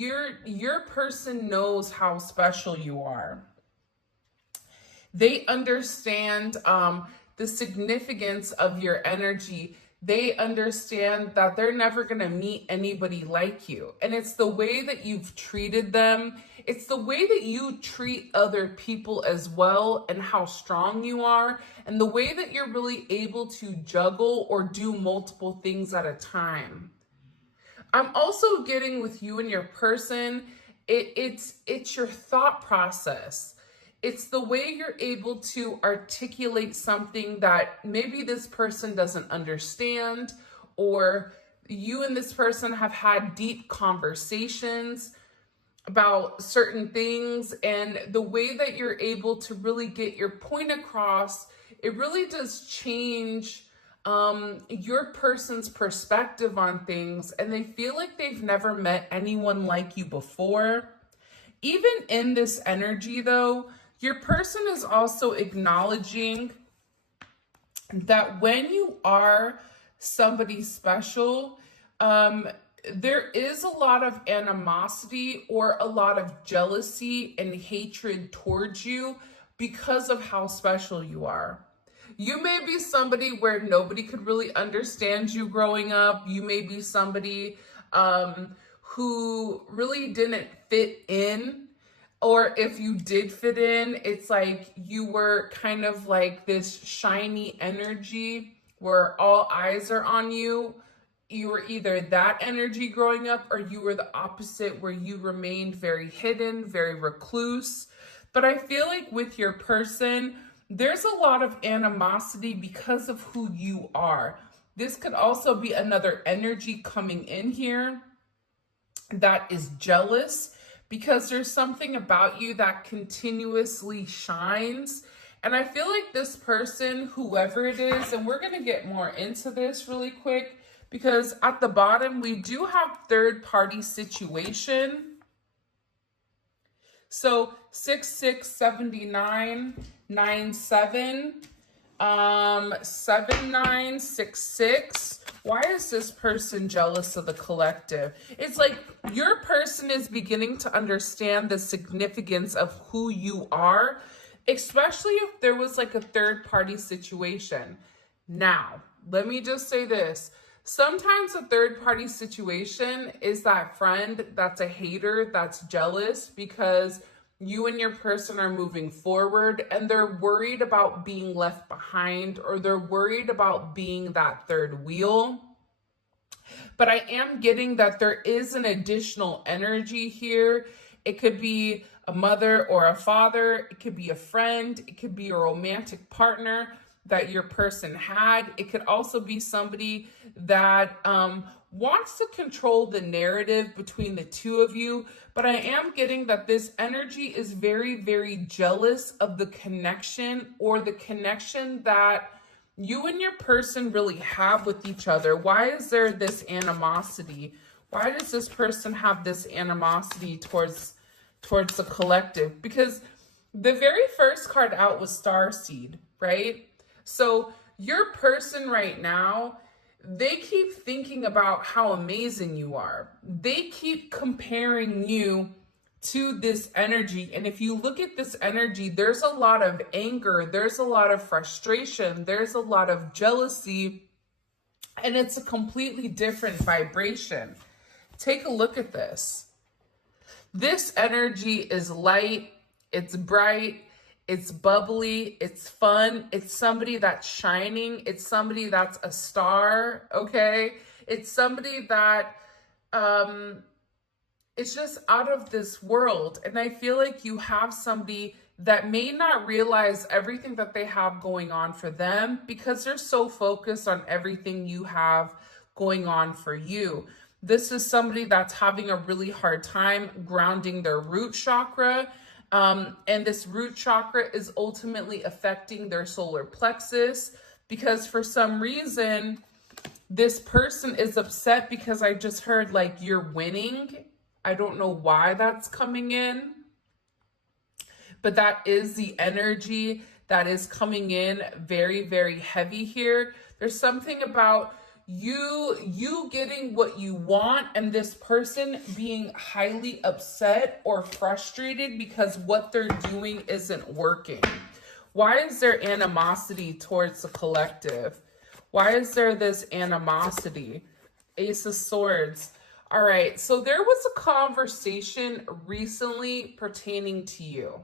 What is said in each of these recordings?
your person knows how special you are. They understand the significance of your energy. They understand that they're never going to meet anybody like you. And it's the way that you've treated them. It's the way that you treat other people as well, and how strong you are, and the way that you're really able to juggle or do multiple things at a time. I'm also getting with you and your person, it's your thought process. It's the way you're able to articulate something that maybe this person doesn't understand, or you and this person have had deep conversations about certain things, and the way that you're able to really get your point across, it really does change your person's perspective on things, and they feel like they've never met anyone like you before. Even in this energy though, your person is also acknowledging that when you are somebody special, there is a lot of animosity or a lot of jealousy and hatred towards you because of how special you are. You may be somebody where nobody could really understand you growing up. You may be somebody who really didn't fit in. Or if you did fit in, it's like you were kind of like this shiny energy where all eyes are on you. You were either that energy growing up, or you were the opposite, where you remained very hidden, very recluse. But I feel like with your person, there's a lot of animosity because of who you are. This could also be another energy coming in here that is jealous, because there's something about you that continuously shines. And I feel like this person, whoever it is, and we're going to get more into this really quick, because at the bottom, we do have third party situation. So 667997, 7966. Why is this person jealous of the collective? It's like your person is beginning to understand the significance of who you are, especially if there was like a third party situation. Now, let me just say this. Sometimes a third party situation is that friend that's a hater, that's jealous because you and your person are moving forward and they're worried about being left behind, or they're worried about being that third wheel. But I am getting that there is an additional energy here. It could be a mother or a father. It could be a friend. It could be a romantic partner that your person had. It could also be somebody that wants to control the narrative between the two of you. But I am getting that this energy is very, very jealous of the connection, or the connection that you and your person really have with each other. Why is there this animosity? Why does this person have this animosity towards the collective? Because the very first card out was Starseed, right? So your person right now, they keep thinking about how amazing you are. They keep comparing you to this energy. And if you look at this energy, there's a lot of anger, there's a lot of frustration, there's a lot of jealousy, and it's a completely different vibration. Take a look at this. This energy is light, it's bright, it's bubbly, it's fun, it's somebody that's shining, it's somebody that's a star, okay? It's somebody that it's just out of this world. And I feel like you have somebody that may not realize everything that they have going on for them, because they're so focused on everything you have going on for you. This is somebody that's having a really hard time grounding their root chakra. And this root chakra is ultimately affecting their solar plexus, because for some reason, this person is upset because I just heard like you're winning. I don't know why that's coming in, but that is the energy that is coming in very, very heavy here. There's something about you getting what you want and this person being highly upset or frustrated because what they're doing isn't working. Why is there animosity towards the collective? Why is there this animosity? Ace of Swords. All right, so there was a conversation recently pertaining to you.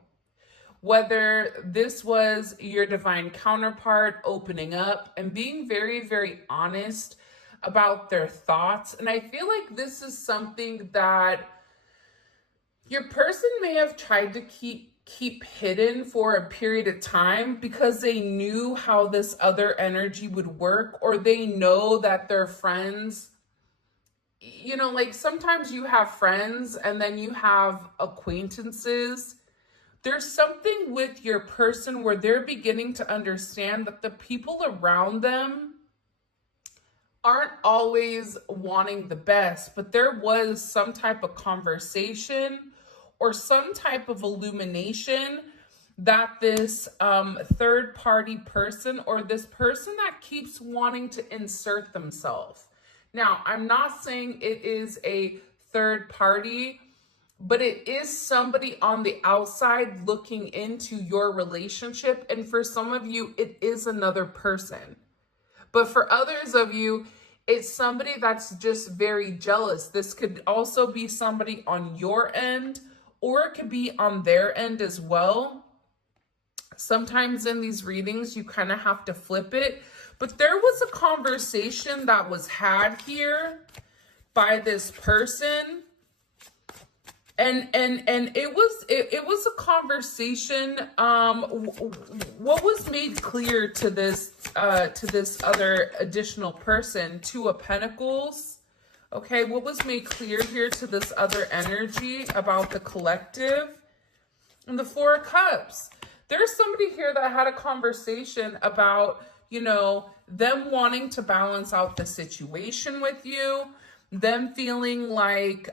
Whether this was your divine counterpart opening up and being very, very honest about their thoughts. And I feel like this is something that your person may have tried to keep hidden for a period of time because they knew how this other energy would work, or they know that their friends, you know, like sometimes you have friends and then you have acquaintances. There's something with your person where they're beginning to understand that the people around them aren't always wanting the best, but there was some type of conversation or some type of illumination that this third party person, or this person that keeps wanting to insert themselves. Now, I'm not saying it is a third party, but it is somebody on the outside looking into your relationship. And for some of you, it is another person. But for others of you, it's somebody that's just very jealous. This could also be somebody on your end, or it could be on their end as well. Sometimes in these readings, you kind of have to flip it. But there was a conversation that was had here by this person. And it was a conversation. What was made clear to this other additional person? Two of Pentacles. Okay, what was made clear here to this other energy about the collective? And the Four of Cups. There's somebody here that had a conversation about, you know, them wanting to balance out the situation with you, them feeling like,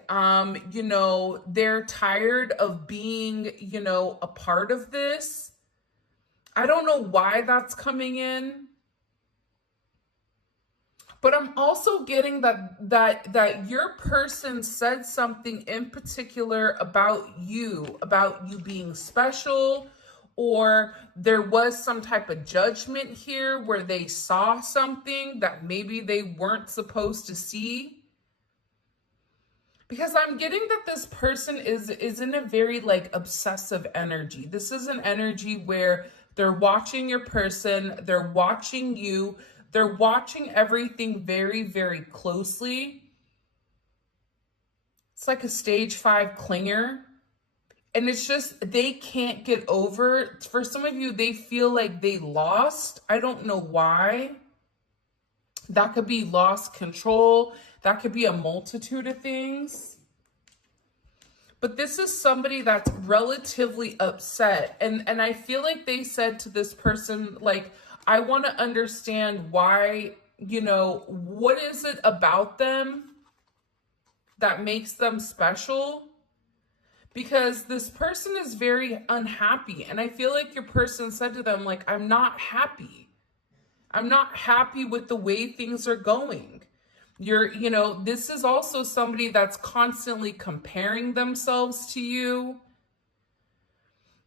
you know, they're tired of being, you know, a part of this. I don't know why that's coming in. But I'm also getting that your person said something in particular about you being special, or there was some type of judgment here where they saw something that maybe they weren't supposed to see. Because I'm getting that this person is in a very like obsessive energy. This is an energy where they're watching your person, they're watching you, they're watching everything very, very closely. It's like a stage 5 clinger. And it's just, they can't get over. For some of you, they feel like they lost. I don't know why. That could be lost control. That could be a multitude of things. But this is somebody that's relatively upset. And I feel like they said to this person, like, I want to understand why, you know, what is it about them that makes them special? Because this person is very unhappy. And I feel like your person said to them, like, I'm not happy. I'm not happy with the way things are going. You know, this is also somebody that's constantly comparing themselves to you.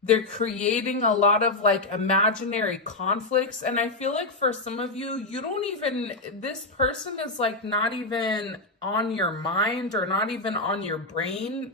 They're creating a lot of like imaginary conflicts. And I feel like for some of you, you don't even, this person is like not even on your mind or not even on your brain,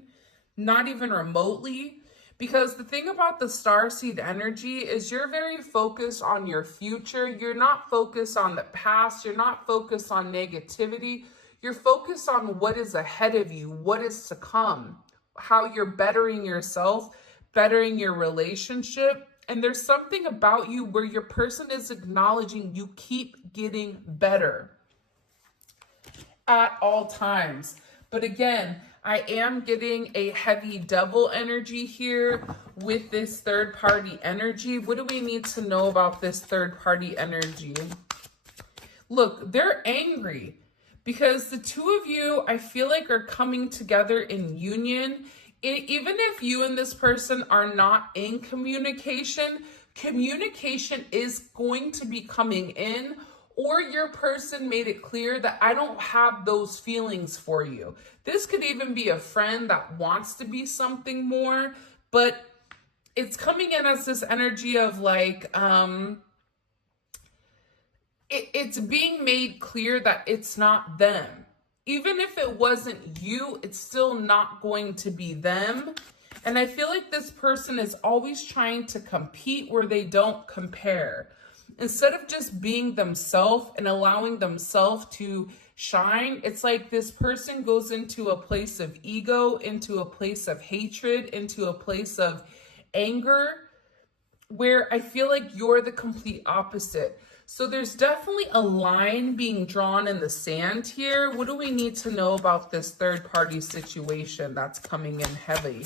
not even remotely. Because the thing about the starseed energy is you're very focused on your future. You're not focused on the past. You're not focused on negativity. You're focused on what is ahead of you, what is to come, how you're bettering yourself, bettering your relationship. And there's something about you where your person is acknowledging you keep getting better at all times. But again, I am getting a heavy devil energy here with this third party energy. What do we need to know about this third party energy? Look, they're angry because the two of you, I feel like, are coming together in union. Even if you and this person are not in communication, communication is going to be coming in, or your person made it clear that I don't have those feelings for you. This could even be a friend that wants to be something more, but it's coming in as this energy of like, it's being made clear that it's not them. Even if it wasn't you, it's still not going to be them. And I feel like this person is always trying to compete where they don't compare. Instead of just being themselves and allowing themselves to shine, it's like this person goes into a place of ego, into a place of hatred, into a place of anger, where I feel like you're the complete opposite. So there's definitely a line being drawn in the sand here. What do we need to know about this third party situation that's coming in heavy?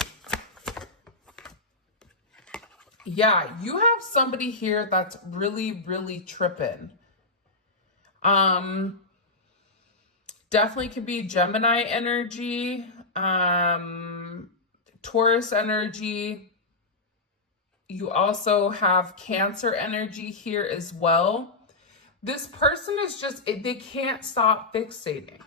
Yeah, you have somebody here that's really, really tripping. Definitely could be Gemini energy, Taurus energy. You also have Cancer energy here as well. This person is just, they can't stop fixating.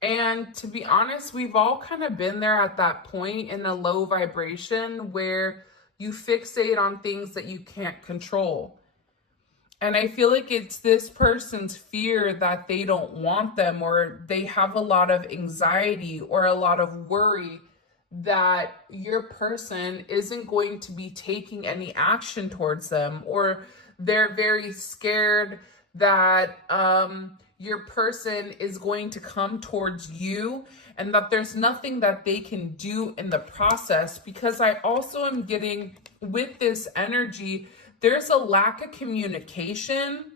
And to be honest, we've all kind of been there at that point in a low vibration where you fixate on things that you can't control. And I feel like it's this person's fear that they don't want them, or they have a lot of anxiety or a lot of worry that your person isn't going to be taking any action towards them, or they're very scared that your person is going to come towards you and that there's nothing that they can do in the process. Because I also am getting with this energy, there's a lack of communication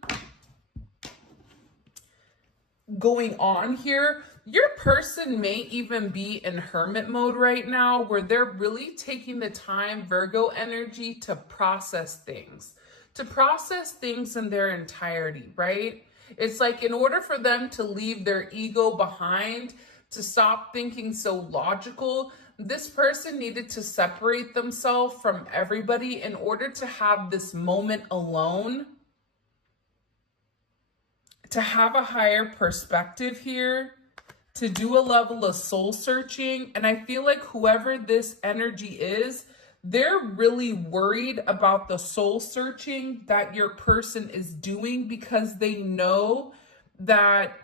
going on here. Your person may even be in hermit mode right now, where they're really taking the time, Virgo energy, to process things in their entirety, right? It's like in order for them to leave their ego behind, to stop thinking so logical, this person needed to separate themselves from everybody in order to have this moment alone, to have a higher perspective here, to do a level of soul searching. And I feel like whoever this energy is, they're really worried about the soul searching that your person is doing, because they know that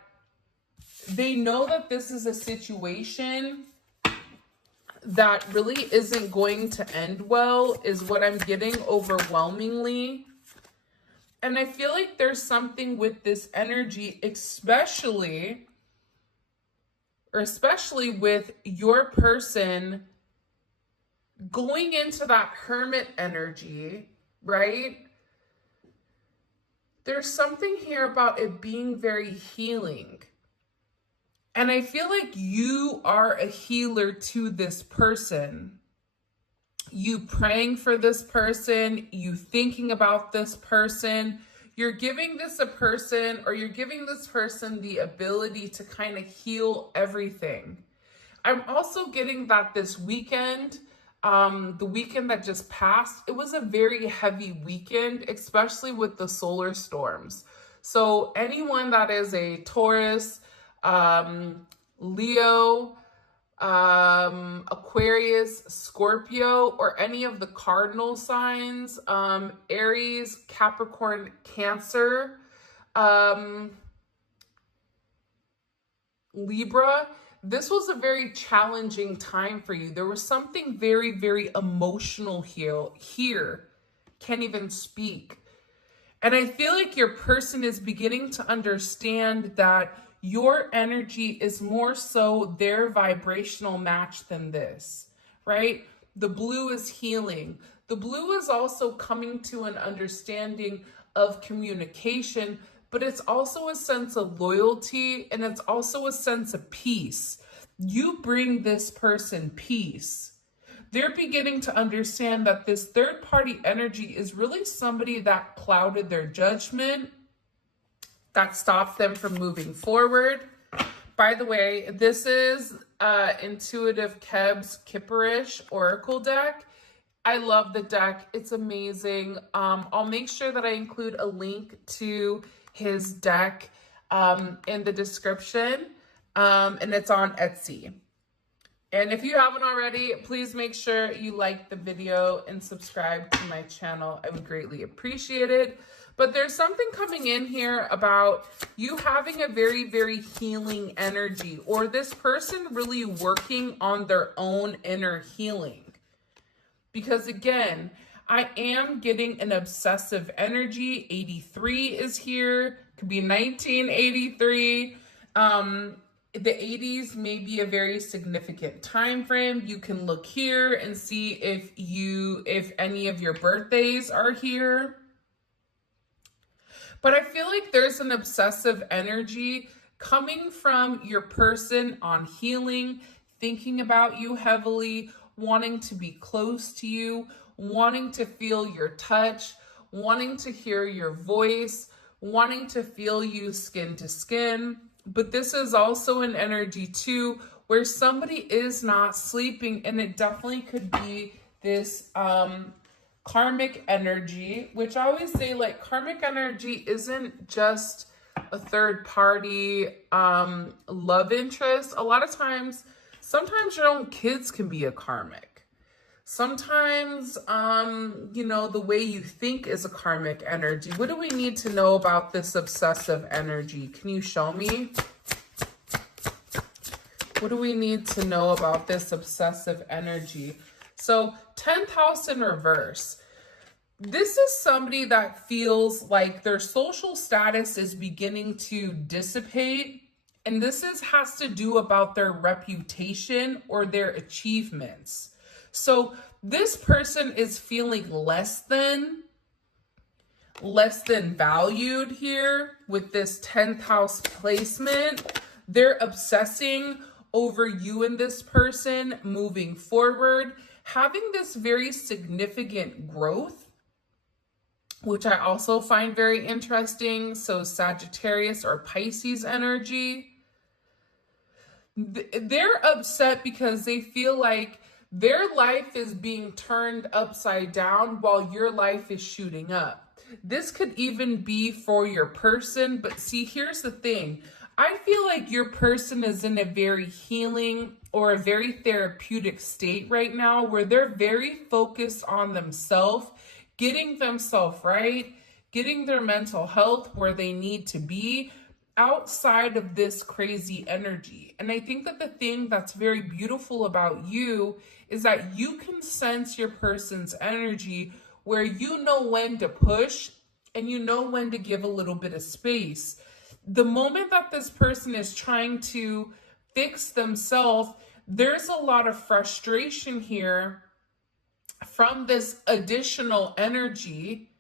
this is a situation that really isn't going to end well, is what I'm getting overwhelmingly. And I feel like there's something with this energy, especially with your person going into that hermit energy, right? There's something here about it being very healing. And I feel like you are a healer to this person. You praying for this person, you thinking about this person, you're giving this person the ability to kind of heal everything. I'm also getting that this weekend, the weekend that just passed, it was a very heavy weekend, especially with the solar storms. So anyone that is a Taurus, Leo, Aquarius, Scorpio, or any of the cardinal signs, Aries, Capricorn, Cancer, Libra, this was a very challenging time for you. There was something very, very emotional here. Can't even speak. And I feel like your person is beginning to understand that your energy is more so their vibrational match than this, right? The blue is healing. The blue is also coming to an understanding of communication, but it's also a sense of loyalty, and it's also a sense of peace. You bring this person peace. They're beginning to understand that this third party energy is really somebody that clouded their judgment, that stopped them from moving forward. By the way, this is Intuitive Keb's Kipperish Oracle deck. I love the deck. It's amazing. I'll make sure that I include a link to his deck in the description, and it's on Etsy. And if you haven't already, please make sure you like the video and subscribe to my channel. I would greatly appreciate it. But there's something coming in here about you having a very, very healing energy, or this person really working on their own inner healing. Because again, I am getting an obsessive energy. 83 is here. Could be 1983. The 80s may be a very significant time frame. You can look here and see if any of your birthdays are here. But I feel like there's an obsessive energy coming from your person on healing, thinking about you heavily, wanting to be close to you, wanting to feel your touch, wanting to hear your voice, wanting to feel you skin to skin. But this is also an energy too, where somebody is not sleeping, and it definitely could be this karmic energy, which I always say, like, karmic energy isn't just a third party love interest. A lot of times, sometimes your own kids can be a karmic. Sometimes, you know, the way you think is a karmic energy. What do we need to know about this obsessive energy? Can you show me? What do we need to know about this obsessive energy? So 10th house in reverse. This is somebody that feels like their social status is beginning to dissipate. And this has to do about their reputation or their achievements. So this person is feeling less than valued here with this 10th house placement. They're obsessing over you and this person moving forward, having this very significant growth, which I also find very interesting. So Sagittarius or Pisces energy. They're upset because they feel like their life is being turned upside down while your life is shooting up. This could even be for your person, but see, here's the thing. I feel like your person is in a very healing or a very therapeutic state right now, where they're very focused on themselves, getting themselves right, getting their mental health where they need to be outside of this crazy energy. And I think that the thing that's very beautiful about you is that you can sense your person's energy, where you know when to push and you know when to give a little bit of space. The moment that this person is trying to fix themselves, there's a lot of frustration here from this additional energy,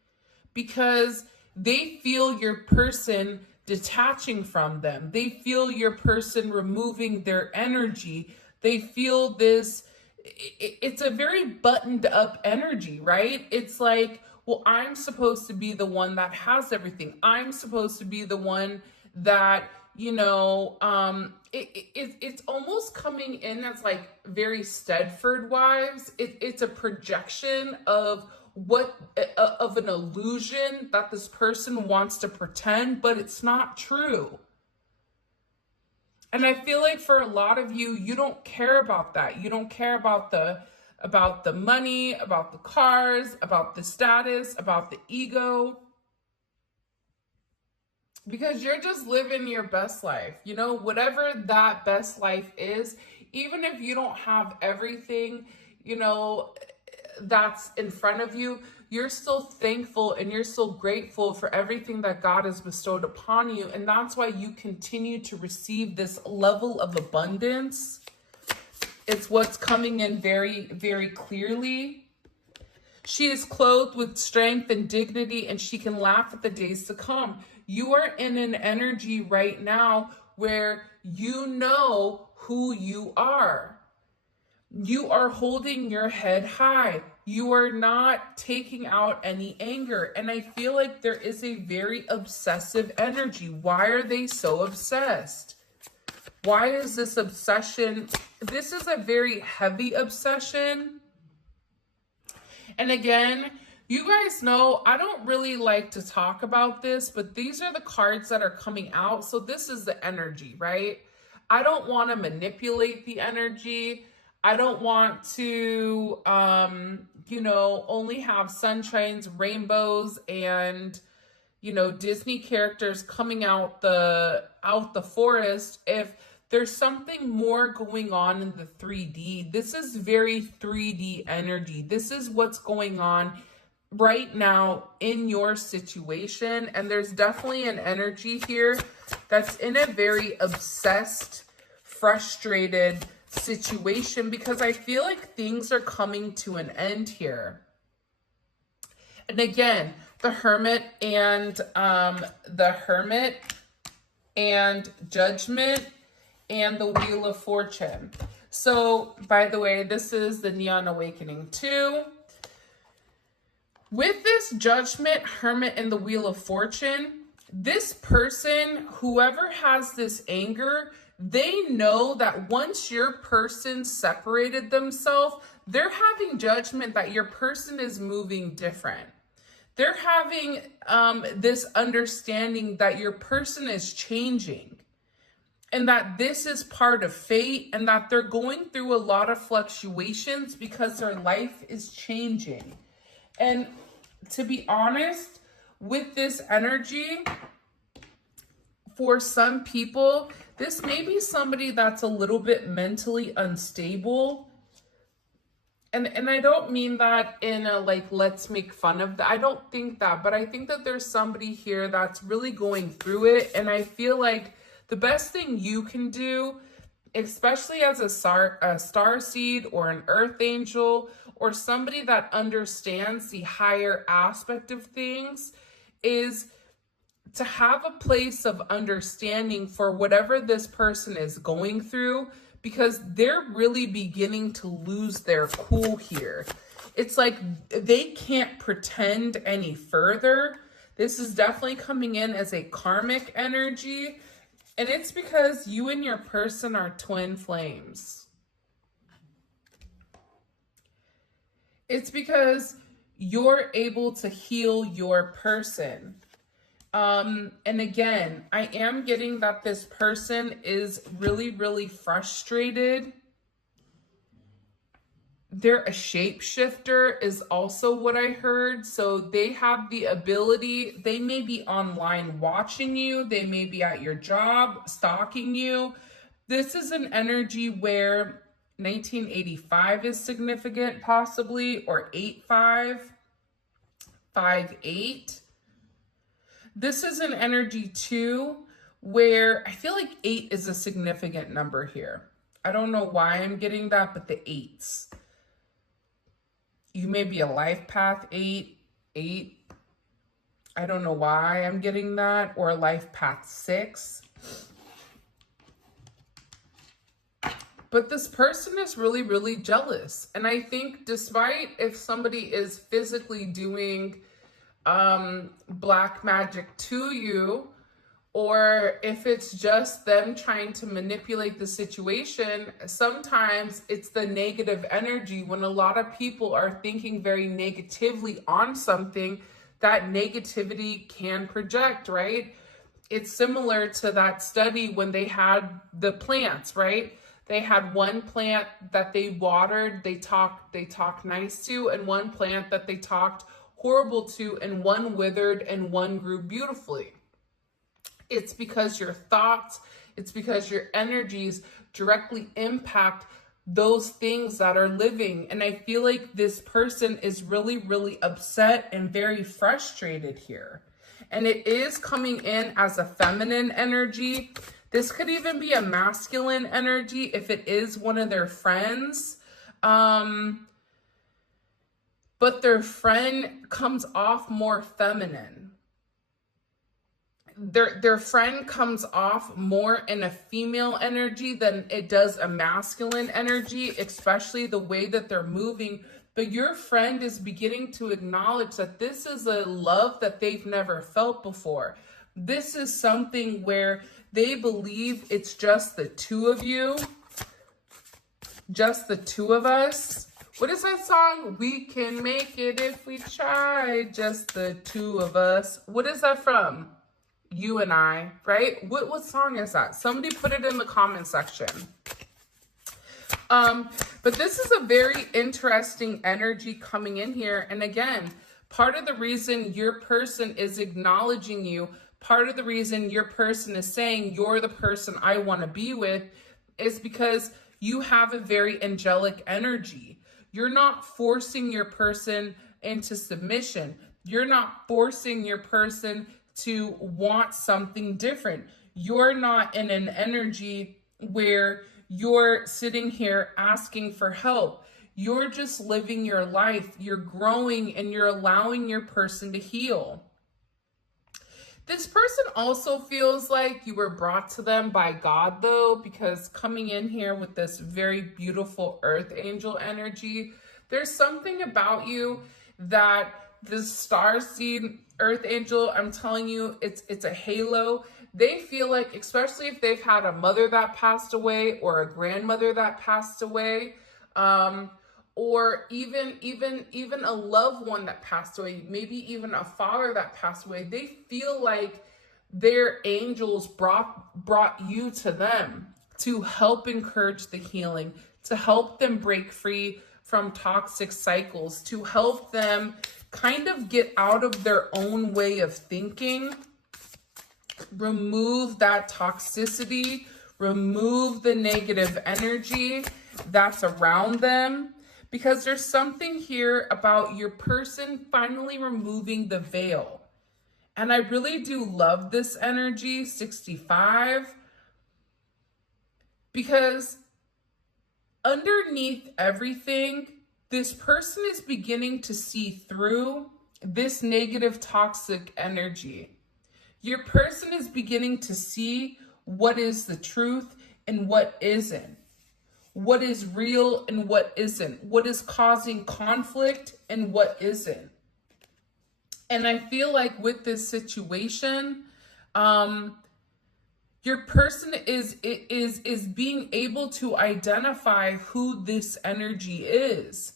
because they feel your person detaching from them. They feel your person removing their energy. They feel this, it's a very buttoned up energy, right? It's like, well, I'm supposed to be the one that has everything. I'm supposed to be the one that, you know, it's almost coming in as like very Stedford wives. It's a projection of an illusion that this person wants to pretend, but it's not true. And I feel like for a lot of you, you don't care about that. You don't care about the money, about the cars, about the status, about the ego, because you're just living your best life. You know, whatever that best life is, even if you don't have everything, you know, that's in front of you, you're still thankful and you're still grateful for everything that God has bestowed upon you. And that's why you continue to receive this level of abundance. It's what's coming in very, very clearly. She is clothed with strength and dignity, and she can laugh at the days to come. You are in an energy right now where you know who you are. You are holding your head high. You are not taking out any anger. And I feel like there is a very obsessive energy. Why are they so obsessed? Why is this obsession? This is a very heavy obsession. And again, You guys know, I don't really like to talk about this, but these are the cards that are coming out. So this is the energy, right? I don't want to manipulate the energy. I don't want to, only have sunshines, rainbows, and, Disney characters coming out the forest. If there's something more going on in the 3D, this is very 3D energy. This is what's going on right now in your situation. And there's definitely an energy here that's in a very obsessed, frustrated situation, because I feel like things are coming to an end here. And again, the Hermit and Judgment and the Wheel of Fortune. So, by the way, this is the Neon Awakening 2. With this Judgment, Hermit, and the Wheel of Fortune, this person, whoever has this anger, they know that once your person separated themselves, they're having judgment that your person is moving different. They're having this understanding that your person is changing, and that this is part of fate, and that they're going through a lot of fluctuations because their life is changing. And to be honest, with this energy, for some people, this may be somebody that's a little bit mentally unstable. And I don't mean that in a let's make fun of that. I don't think that, but I think that there's somebody here that's really going through it. And I feel like the best thing you can do, especially as a star seed or an earth angel or somebody that understands the higher aspect of things, is to have a place of understanding for whatever this person is going through, because they're really beginning to lose their cool here. It's like they can't pretend any further. This is definitely coming in as a karmic energy, and it's because you and your person are twin flames. It's because you're able to heal your person. And again, I am getting that this person is really, really frustrated. They're a shapeshifter is also what I heard. So they have the ability, they may be online watching you. They may be at your job, stalking you. This is an energy where 1985 is significant, possibly, or 85, 58. This is an energy too, where I feel like 8 is a significant number here. I don't know why I'm getting that, but the 8s. You may be a life path 8. I don't know why I'm getting that, or a life path 6. But this person is really, really jealous. And I think despite if somebody is physically doing black magic to you, or if it's just them trying to manipulate the situation, sometimes it's the negative energy. When a lot of people are thinking very negatively on something, that negativity can project, right? It's similar to that study when they had the plants, right? They had one plant that they watered, they talked nice to, and one plant that they talked horrible to, and one withered and one grew beautifully. It's because your thoughts, it's because your energies directly impact those things that are living. And I feel like this person is really, really upset and very frustrated here. And it is coming in as a feminine energy. This could even be a masculine energy if it is one of their friends. But their friend comes off more feminine. Their friend comes off more in a female energy than it does a masculine energy, especially the way that they're moving. But your friend is beginning to acknowledge that this is a love that they've never felt before. This is something where they believe it's just the two of you, just the two of us. What is that song? We can make it if we try, just the two of us. What is that from? You and I, right? What song is that? Somebody put it in the comment section. But this is a very interesting energy coming in here. And again, part of the reason your person is acknowledging you, part of the reason your person is saying you're the person I want to be with, is because you have a very angelic energy. You're not forcing your person into submission. You're not forcing your person to want something different. You're not in an energy where you're sitting here asking for help. You're just living your life. You're growing and you're allowing your person to heal. This person also feels like you were brought to them by God, though, because coming in here with this very beautiful earth angel energy, there's something about you that this starseed earth angel, I'm telling you, it's a halo. They feel like, especially if they've had a mother that passed away or a grandmother that passed away, or even a loved one that passed away, maybe even a father that passed away, they feel like their angels brought you to them to help encourage the healing, to help them break free from toxic cycles, to help them kind of get out of their own way of thinking, remove that toxicity, remove the negative energy that's around them. Because there's something here about your person finally removing the veil. And I really do love this energy, 65. Because underneath everything, this person is beginning to see through this negative toxic energy. Your person is beginning to see what is the truth and what isn't. What is real and what isn't, what is causing conflict and what isn't. And I feel like with this situation, your person is being able to identify who this energy is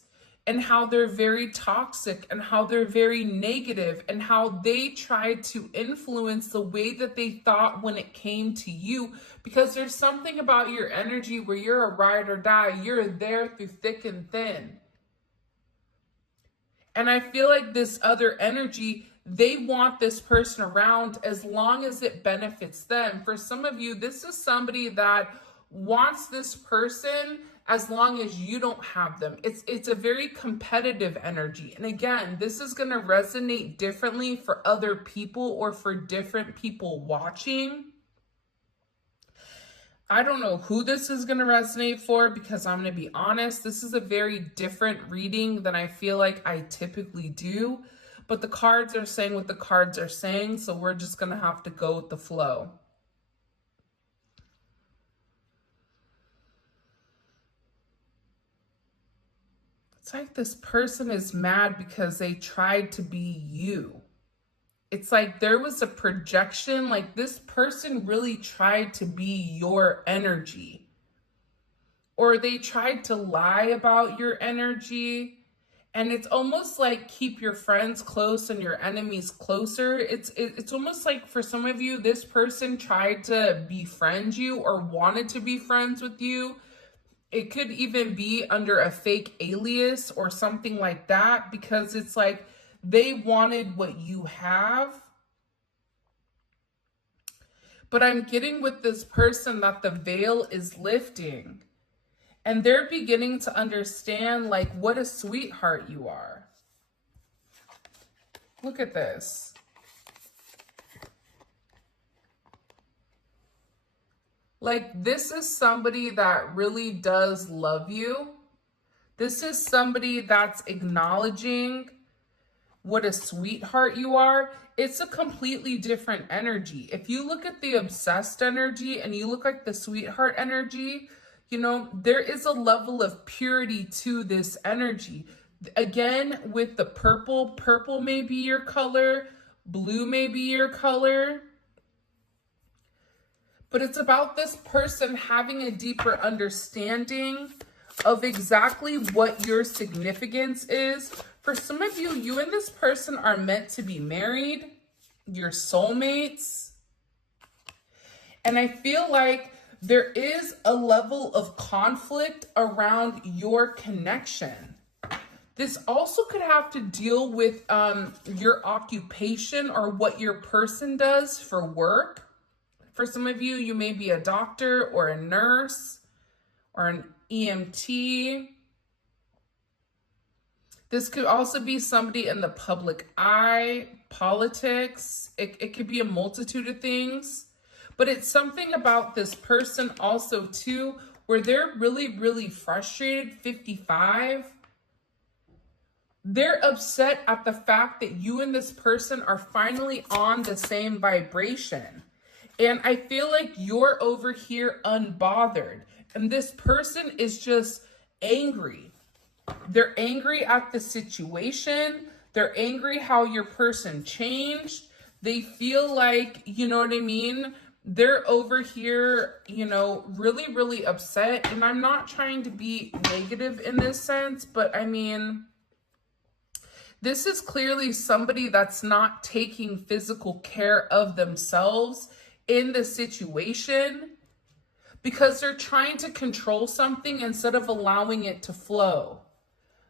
and how they're very toxic and how they're very negative and how they tried to influence the way that they thought when it came to you. Because there's something about your energy where you're a ride or die. You're there through thick and thin. And I feel like this other energy, they want this person around as long as it benefits them. For some of you, this is somebody that wants this person as long as you don't have them. It's a very competitive energy. And again, this is going to resonate differently for other people or for different people watching. I don't know who this is going to resonate for, because I'm going to be honest, this is a very different reading than I feel like I typically do. But the cards are saying what the cards are saying, so we're just going to have to go with the flow. It's like this person is mad because they tried to be you. It's like there was a projection, like this person really tried to be your energy. Or they tried to lie about your energy. And it's almost like keep your friends close and your enemies closer. It's almost like for some of you, this person tried to befriend you or wanted to be friends with you. It could even be under a fake alias or something like that, because it's like they wanted what you have. But I'm getting with this person that the veil is lifting. And they're beginning to understand, like, what a sweetheart you are. Look at this. Like, this is somebody that really does love you. This is somebody that's acknowledging what a sweetheart you are. It's a completely different energy. If you look at the obsessed energy and you look at the sweetheart energy, you know, there is a level of purity to this energy. Again, with the purple may be your color, blue may be your color. But it's about this person having a deeper understanding of exactly what your significance is. For some of you, you and this person are meant to be married, your soulmates. And I feel like there is a level of conflict around your connection. This also could have to deal with your occupation or what your person does for work. For some of you, you may be a doctor or a nurse or an EMT. This could also be somebody in the public eye, politics. It could be a multitude of things. But it's something about this person also too, where they're really, really frustrated, 55. They're upset at the fact that you and this person are finally on the same vibration. And I feel like you're over here unbothered. And this person is just angry. They're angry at the situation. They're angry how your person changed. They feel like, you know what I mean? They're over here, you know, really, really upset. And I'm not trying to be negative in this sense, but I mean, this is clearly somebody that's not taking physical care of themselves in the situation because they're trying to control something instead of allowing it to flow.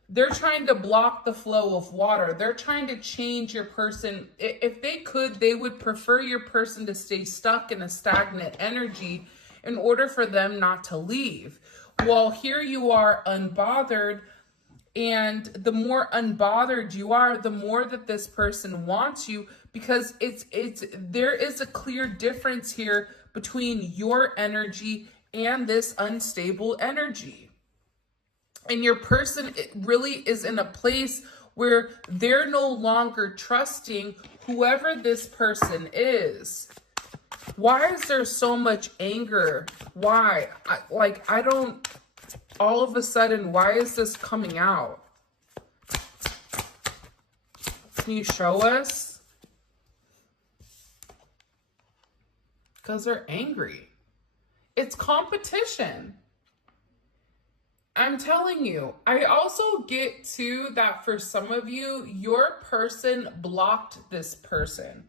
They're trying to block the flow of water. They're trying to change your person. If they could, they would prefer your person to stay stuck in a stagnant energy in order for them not to leave. Well, here you are unbothered, and the more unbothered you are, the more that this person wants you, because there is a clear difference here between your energy and this unstable energy. And your person really is in a place where they're no longer trusting whoever this person is. Why is there so much anger? Why? I don't, all of a sudden, why is this coming out? Can you show us? Because they're angry. It's competition. I'm telling you. I also get too that for some of you, your person blocked this person.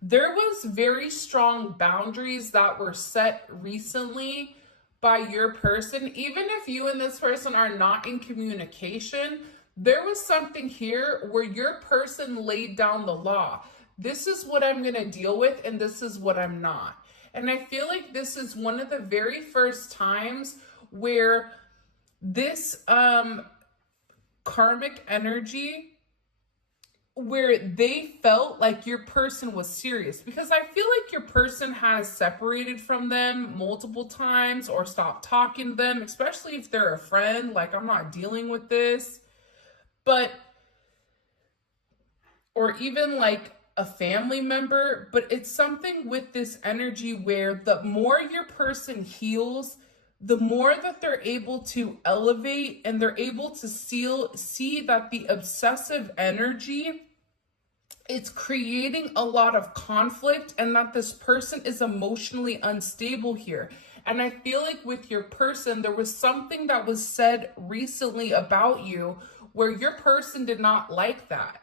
There was very strong boundaries that were set recently by your person. Even if you and this person are not in communication, there was something here where your person laid down the law. This is what I'm going to deal with, and this is what I'm not. And I feel like this is one of the very first times where this karmic energy, where they felt like your person was serious, because I feel like your person has separated from them multiple times or stopped talking to them, especially if they're a friend, like I'm not dealing with this, or even like a family member, but it's something with this energy where the more your person heals, the more that they're able to elevate, and they're able to see that the obsessive energy, it's creating a lot of conflict, and that this person is emotionally unstable here. And I feel like with your person, there was something that was said recently about you where your person did not like that.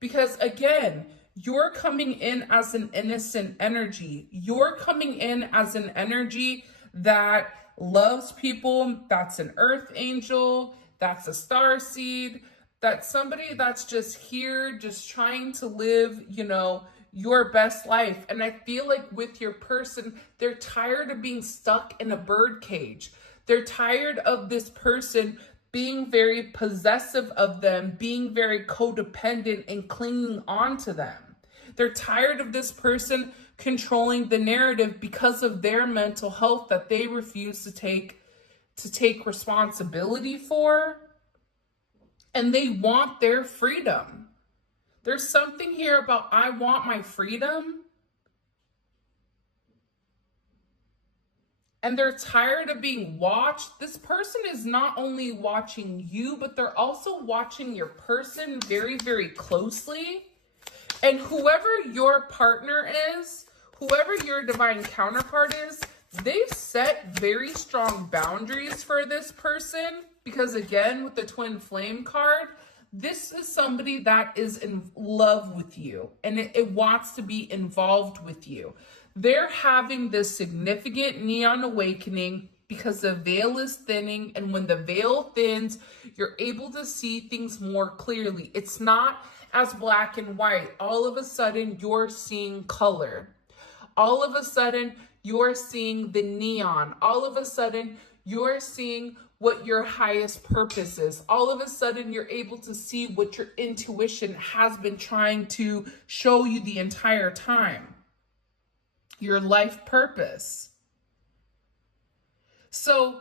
Because again, you're coming in as an innocent energy. You're coming in as an energy that loves people. That's an earth angel. That's a star seed. That's somebody that's just here, just trying to live, you know, your best life. And I feel like with your person, they're tired of being stuck in a bird cage. They're tired of this person being very possessive of them, being very codependent and clinging on to them. They're tired of this person controlling the narrative because of their mental health that they refuse to take responsibility for. And they want their freedom. There's something here about, I want my freedom. And they're tired of being watched. This person is not only watching you, but they're also watching your person very, very closely. And whoever your partner is, whoever your divine counterpart is, they've set very strong boundaries for this person, because again, with the twin flame card, this is somebody that is in love with you and it wants to be involved with you. They're having this significant neon awakening because the veil is thinning, and when the veil thins, you're able to see things more clearly. It's not as black and white. All of a sudden, you're seeing color. All of a sudden, you're seeing the neon. All of a sudden, you're seeing what your highest purpose is. All of a sudden, you're able to see what your intuition has been trying to show you the entire time. Your life purpose. So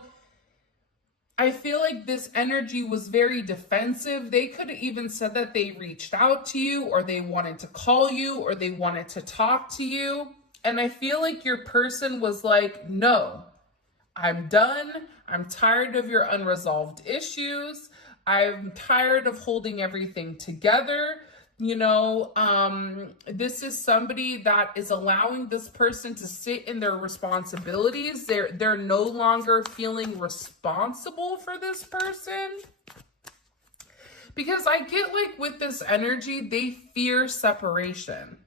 I feel like this energy was very defensive. They could have even said that they reached out to you, or they wanted to call you, or they wanted to talk to you. And I feel like your person was like, no, I'm done. I'm tired of your unresolved issues. I'm tired of holding everything together. You know, this is somebody that is allowing this person to sit in their responsibilities. They're no longer feeling responsible for this person. Because I get like with this energy, they fear separation.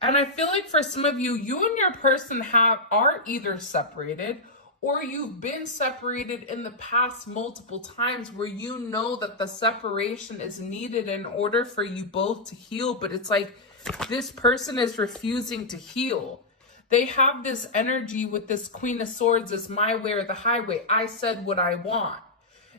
And I feel like for some of you, you and your person are either separated, or you've been separated in the past multiple times where you know that the separation is needed in order for you both to heal. But it's like this person is refusing to heal. They have this energy with this Queen of Swords, this my way or the highway. I said what I want.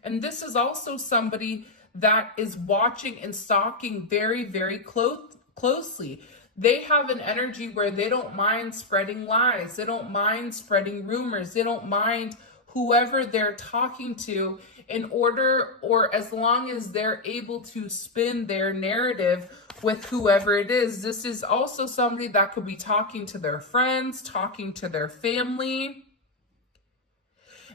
And this is also somebody that is watching and stalking very, very closely. They have an energy where they don't mind spreading lies. They don't mind spreading rumors. They don't mind whoever they're talking to in order, or as long as they're able to spin their narrative with whoever it is. This is also somebody that could be talking to their friends, talking to their family.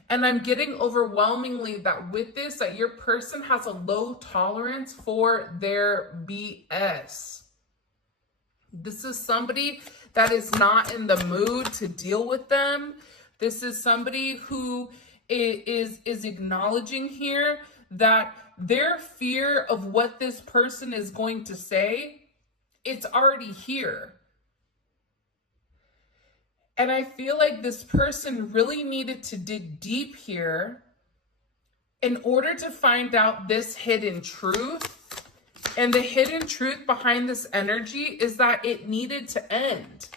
And I'm getting overwhelmingly that with this, that your person has a low tolerance for their BS. This is somebody that is not in the mood to deal with them. This is somebody who is acknowledging here that their fear of what this person is going to say, it's already here. And I feel like this person really needed to dig deep here in order to find out this hidden truth. And the hidden truth behind this energy is that it needed to end.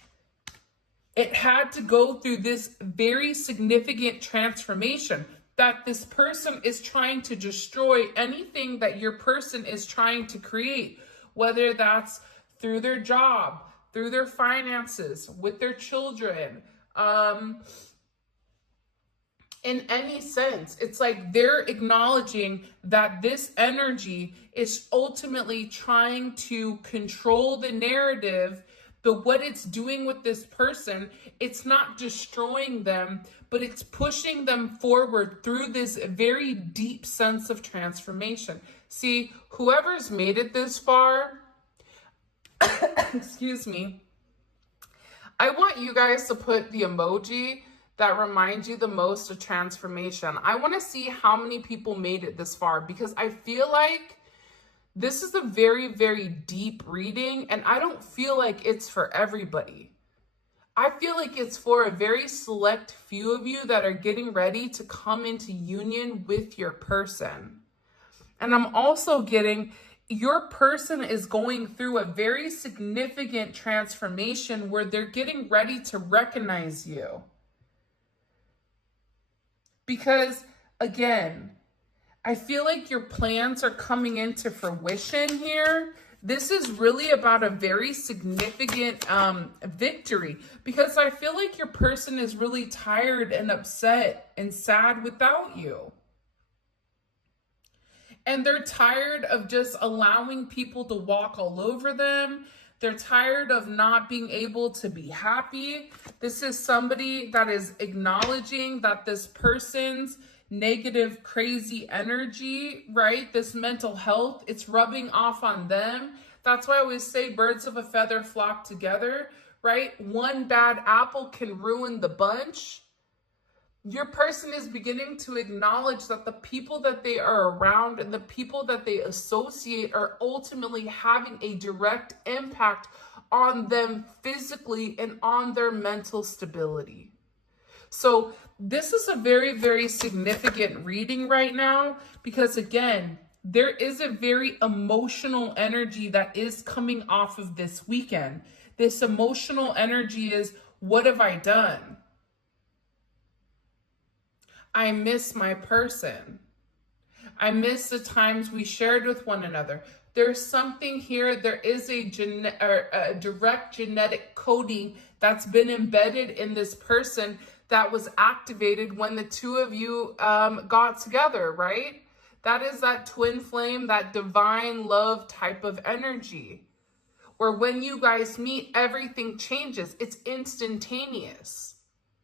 It had to go through this very significant transformation, that this person is trying to destroy anything that your person is trying to create, whether that's through their job, through their finances, with their children, in any sense. It's like they're acknowledging that this energy is ultimately trying to control the narrative, but what it's doing with this person, it's not destroying them, but it's pushing them forward through this very deep sense of transformation. See, whoever's made it this far, excuse me, I want you guys to put the emoji that reminds you the most of transformation. I want to see how many people made it this far, because I feel like this is a very, very deep reading, and I don't feel like it's for everybody. I feel like it's for a very select few of you that are getting ready to come into union with your person. And I'm also getting your person is going through a very significant transformation where they're getting ready to recognize you. Because, again, I feel like your plans are coming into fruition here. This is really about a very significant victory, because I feel like your person is really tired and upset and sad without you. And they're tired of just allowing people to walk all over them. They're tired of not being able to be happy. This is somebody that is acknowledging that this person's negative, crazy energy, right? This mental health, it's rubbing off on them. That's why I always say birds of a feather flock together, right? One bad apple can ruin the bunch. Your person is beginning to acknowledge that the people that they are around and the people that they associate are ultimately having a direct impact on them physically and on their mental stability. So this is a very, very significant reading right now because, again, there is a very emotional energy that is coming off of this weekend. This emotional energy is, what have I done? I miss my person. I miss the times we shared with one another. There's something here. There is a direct genetic coding that's been embedded in this person that was activated when the two of you got together, right? That is that twin flame, that divine love type of energy, where when you guys meet, everything changes. It's instantaneous.